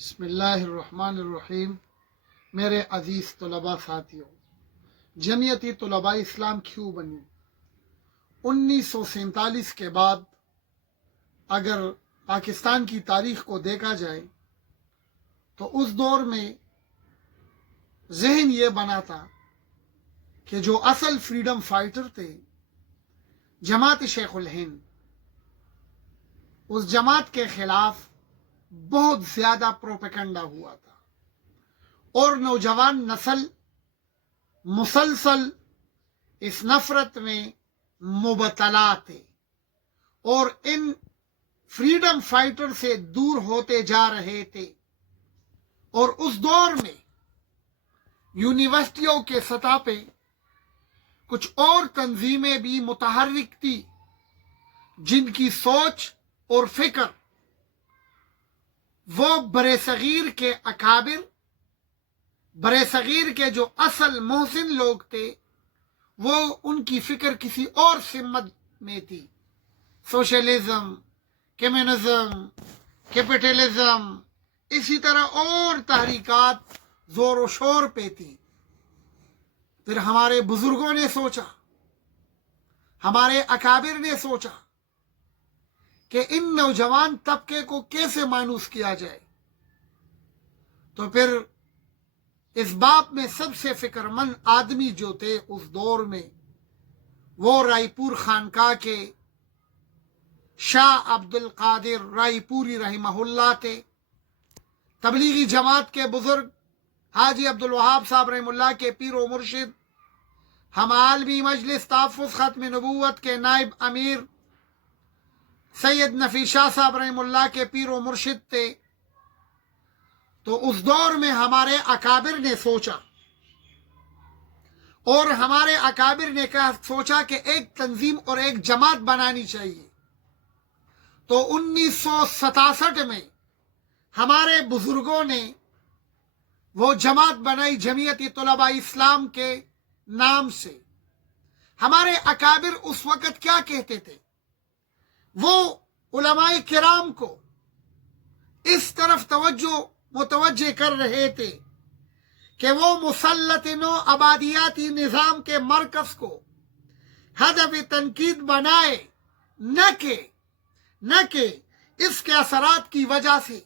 بسم اللہ الرحمن الرحیم۔ میرے عزیز طلباء ساتھیوں، جمعیتی طلباء اسلام کیوں بنی؟ 1947 کے بعد اگر پاکستان کی تاریخ کو دیکھا جائے تو اس دور میں ذہن یہ بنا تھا کہ جو اصل فریڈم فائٹر تھے جماعت شیخ الہند، اس جماعت کے خلاف بہت زیادہ پروپیگنڈا ہوا تھا اور نوجوان نسل مسلسل اس نفرت میں مبتلا تھے اور ان فریڈم فائٹر سے دور ہوتے جا رہے تھے۔ اور اس دور میں یونیورسٹیوں کے سطح پہ کچھ اور تنظیمیں بھی متحرک تھی جن کی سوچ اور فکر وہ برصغیر کے اکابر، برصغیر کے جو اصل محسن لوگ تھے، وہ ان کی فکر کسی اور سمت میں تھی۔ سوشلزم، کمیونزم، کیپٹلزم، اسی طرح اور تحریکات زور و شور پہ تھی۔ پھر ہمارے بزرگوں نے سوچا، ہمارے اکابر نے سوچا کہ ان نوجوان طبقے کو کیسے مانوس کیا جائے، تو پھر اس باب میں سب سے فکر مند آدمی جو تھے اس دور میں وہ رائے پور خانقاہ کے شاہ عبد القادر رائے پوری رحمہ اللہ تھے۔ تبلیغی جماعت کے بزرگ حاجی عبد الوہاب صاحب رحمہ اللہ کے پیر و مرشد، ہم عالمی مجلس تحفظ ختم نبوت کے نائب امیر سید نفی شاہ صاحب رحمہ اللہ کے پیر و مرشد تھے۔ تو اس دور میں ہمارے اکابر نے سوچا اور ہمارے اکابر نے سوچا کہ ایک تنظیم اور ایک جماعت بنانی چاہیے۔ تو 1967 میں ہمارے بزرگوں نے وہ جماعت بنائی جمعیتی طلباء اسلام کے نام سے۔ ہمارے اکابر اس وقت کیا کہتے تھے؟ وہ علماء کرام کو اس طرف متوجہ کر رہے تھے کہ وہ مسلط نو آبادیاتی نظام کے مرکز کو ہدف تنقید بنائے، نہ کہ اس کے اثرات کی وجہ سے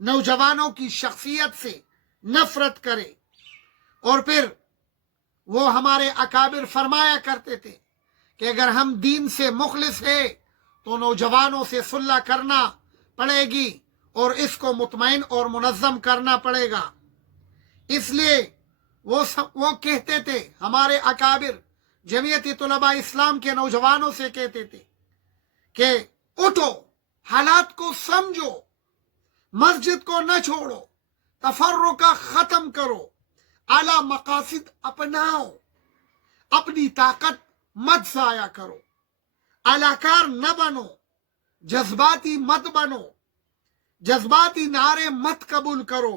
نوجوانوں کی شخصیت سے نفرت کرے۔ اور پھر وہ ہمارے اکابر فرمایا کرتے تھے کہ اگر ہم دین سے مخلص ہیں تو نوجوانوں سے صلح کرنا پڑے گی اور اس کو مطمئن اور منظم کرنا پڑے گا۔ اس لیے وہ کہتے تھے، ہمارے اکابر جمعیتی طلباء اسلام کے نوجوانوں سے کہتے تھے کہ اٹھو، حالات کو سمجھو، مسجد کو نہ چھوڑو، تفرقہ ختم کرو، اعلیٰ مقاصد اپناؤ، اپنی طاقت مت ضائع کرو، اعلیٰ نہ بنو، جذباتی مت بنو، جذباتی نعرے مت قبول کرو،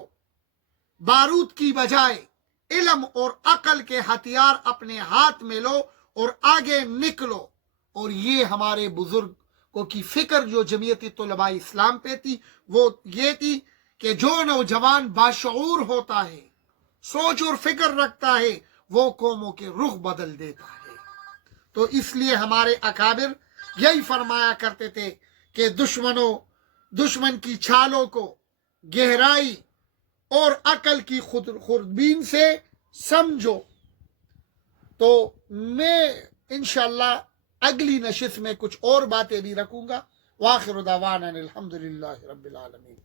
بارود کی بجائے علم اور عقل کے ہتھیار اپنے ہاتھ میں لو اور آگے نکلو۔ اور یہ ہمارے بزرگوں کی فکر جو جمعیتی طلباء اسلام پہ تھی وہ یہ تھی کہ جو نوجوان باشعور ہوتا ہے، سوچ اور فکر رکھتا ہے، وہ قوموں کے رخ بدل دیتا ہے۔ تو اس لیے ہمارے اکابر یہی فرمایا کرتے تھے کہ دشمن کی چھالوں کو گہرائی اور عقل کی خوردبین سے سمجھو۔ تو میں انشاءاللہ اگلی نشست میں کچھ اور باتیں بھی رکھوں گا۔ وآخر دعوانا الحمدللہ رب العالمین۔